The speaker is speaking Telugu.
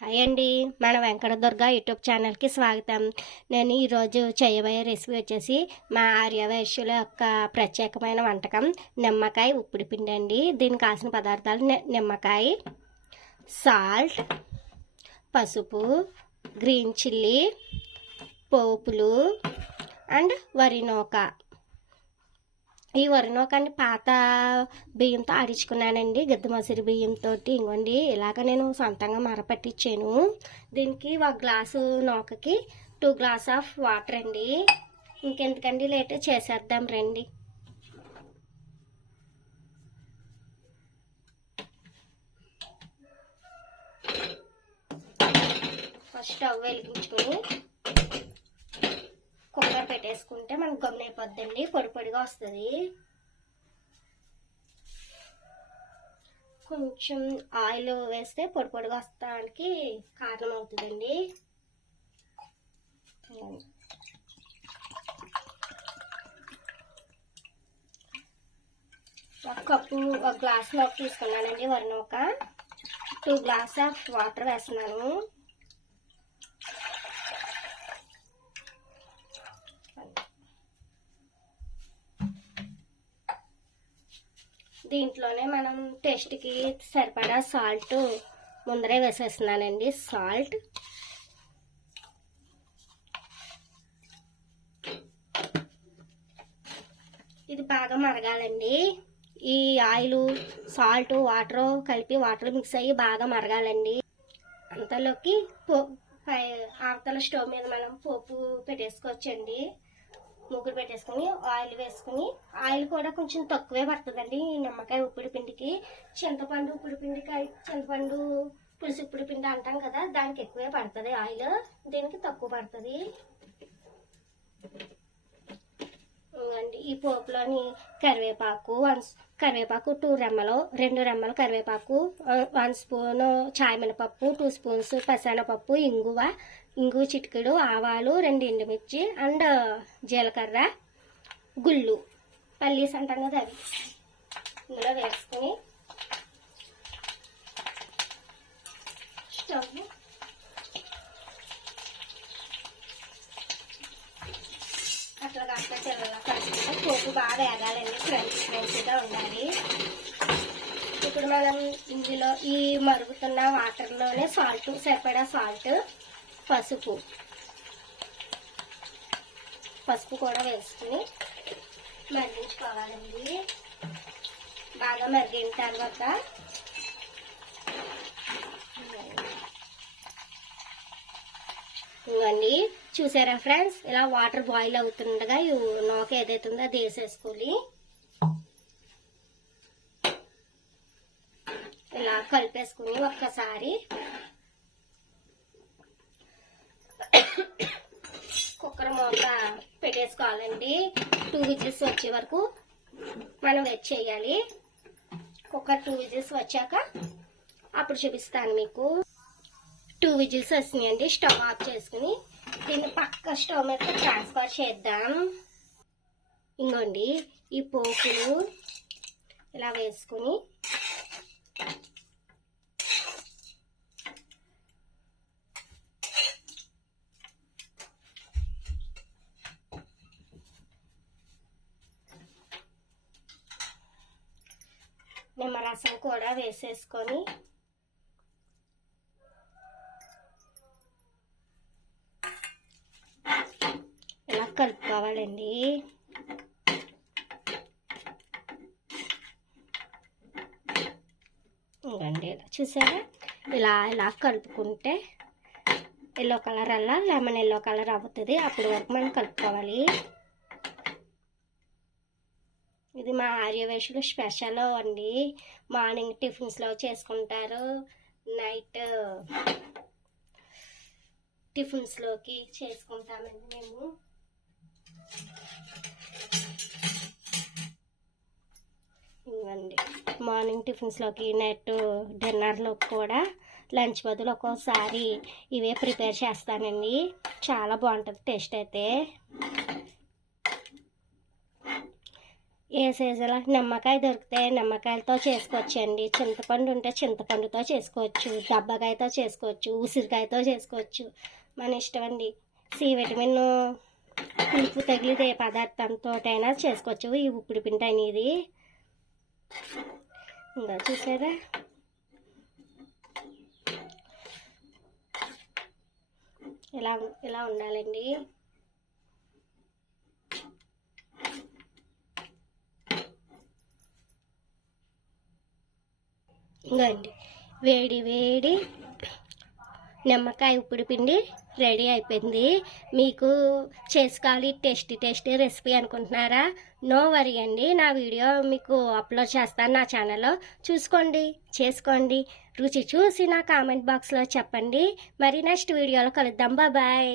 హాయ్ అండి, మన వెంకట దుర్గ యూట్యూబ్ ఛానల్కి స్వాగతం. నేను ఈరోజు చేయబోయే రెసిపీ వచ్చేసి మా ఆర్యవైశ్యుల యొక్క ప్రత్యేకమైన వంటకం నిమ్మకాయ ఉప్పుడు పిండి అండి. దీనికి కావాల్సిన పదార్థాలు నిమ్మకాయ, సాల్ట్, పసుపు, గ్రీన్ చిల్లీ, పోపులు అండ్ వరి నూక. ఈ వరి నూకని పాత బియ్యంతో ఆడించుకున్నానండి, గద్ద మసిరి బియ్యంతో. ఇంకోండి ఇలాగ నేను సొంతంగా మరపట్టించాను. దీనికి 1 గ్లాసు నూకకి 2 గ్లాస్ ఆఫ్ వాటర్ అండి. ఇంకెందుకండి లేట్, చేసేద్దాం రండి. ఫస్ట్ స్టవ్ వెలిగించుకొని కుక్కర్ పెట్టేసుకుంటే మనకు గమ్మున అయిపోద్దండి, పొడి పొడిగా వస్తుంది. కొంచెం ఆయిల్ వేస్తే పొడి పొడిగా వస్తానికి కారణం అవుతుందండి. ఒక గ్లాస్ నూక తీసుకున్నానండి, వరి నూక. 2 గ్లాస్ ఆఫ్ వాటర్ వేస్తున్నాను. దీంట్లోనే మనం టేస్ట్కి సరిపడా సాల్ట్ ముందరే వేసేస్తున్నానండి. సాల్ట్, ఇది బాగా మరగాలండి. ఈ ఆయిల్, సాల్ట్, వాటర్ కలిపి వాటర్ మిక్స్ అయ్యి బాగా మరగాలండి. అంతలోకి అవతల స్టవ్ మీద మనం పోపు పెట్టేసుకోవచ్చండి. ముగ్గురు పెట్టేసుకుని ఆయిల్ వేసుకుని, ఆయిల్ కూడా కొంచెం తక్కువే పడుతుందండి ఈ నిమ్మకాయ ఉప్పుడు పిండికి. చింతపండు ఉప్పుడు పిండికి, చింతపండు పులుసు ఉప్పుడు పిండి అంటాం కదా, దానికి ఎక్కువే పడుతుంది ఆయిల్, దీనికి తక్కువ పడుతుంది అండి. ఈ పోపులోని కరివేపాకు 2 రెమ్మలు కరివేపాకు, 1 స్పూను చాయ్ మినపప్పు, 2 స్పూన్స్ పసనపప్పు, ఇంగు చిటికెడు, ఆవాలు, 2 ఎండుమిర్చి అండ్ జీలకర్ర, గుళ్ళు, పల్లీస్ అంటాం కదా, అవి ఇందులో వేసుకుని స్టవ్ అట్లా తెల్లగా కలుపుకుంటే పోపు బాగా వేగాలండి, క్రంచీగా ఉండాలి. ఇప్పుడు మనం ఇందులో ఈ మరుగుతున్న వాటర్లోనే సాల్ట్, సరిపడా సాల్ట్, పసుపు కూడా వేసుకుని మరిగించుకోవాలండి. బాగా మరిగిన తర్వాత ఇవ్వండి, చూసారా ఫ్రెండ్స్, ఇలా వాటర్ బాయిల్ అవుతుండగా ఈ నూక ఏదైతుందో అది వేసేసుకోవాలి. ఇలా కలిపేసుకుని ఒక్కసారి కుక్కర్ మూత పెట్టేసుకోవాలండి. 2 విజిల్స్ వచ్చే వరకు మనం వెయిట్ చేయాలి. కుక్కర్ 2 విజిల్స్ వచ్చాక అప్పుడు చూపిస్తాను మీకు. 2 విజిల్స్ వస్తున్నాయండి. స్టవ్ ఆఫ్ చేసుకుని దీన్ని పక్క స్టవ్ మీద ట్రాన్స్ఫర్ చేద్దాం. ఇంకోండి, ఈ పోపులు ఇలా వేసుకుని నిమ్మరసం కూడా వేసేసుకొని ఇలా కలుపుకోవాలండి. ఇంకండి ఇలా చూసారా, ఇలా కలుపుకుంటే ఎల్లో కలర్ అలా లెమన్ ఎల్లో కలర్ అవుతుంది. అప్పటి వరకు మనం కలుపుకోవాలి. ఇది మా ఆర్యవైశ్యులు స్పెషల్ అండి. మార్నింగ్ టిఫిన్స్లో చేసుకుంటారు, నైట్ టిఫిన్స్లోకి చేసుకుంటామండి మేము. ఇవ్వండి, మార్నింగ్ టిఫిన్స్లోకి, నైట్ డిన్నర్లోకి కూడా, లంచ్ బదులు ఒక్కోసారి ఇవే ప్రిపేర్ చేస్తానండి. చాలా బాగుంటుంది టేస్ట్ అయితే. ఏ సీజన్లో నిమ్మకాయ దొరికితే నిమ్మకాయలతో చేసుకోవచ్చండి, చింతపండు ఉంటే చింతపండుతో చేసుకోవచ్చు, దబ్బకాయతో చేసుకోవచ్చు, ఉసిరికాయతో చేసుకోవచ్చు, మన ఇష్టం అండి. సి విటమిన్ పులుపు తగిలితే ఏ పదార్థంతో అయినా చేసుకోవచ్చు ఈ ఉప్పుడు పిండి అనేది. ఇంకా చూసారా, ఇలా ఇలా ఉండాలండి. ఇంకండి వేడి వేడి నిమ్మకాయ ఉప్పుడు పిండి రెడీ అయిపోయింది. మీకు చేసుకోవాలి టేస్టీ రెసిపీ అనుకుంటున్నారా? నో వరీ అండి, నా వీడియో మీకు అప్లోడ్ చేస్తాను నా ఛానల్లో, చూసుకోండి, చేసుకోండి. రుచి చూసి నా కామెంట్ బాక్స్లో చెప్పండి. మరి నెక్స్ట్ వీడియోలో కలుద్దాం. బాయ్.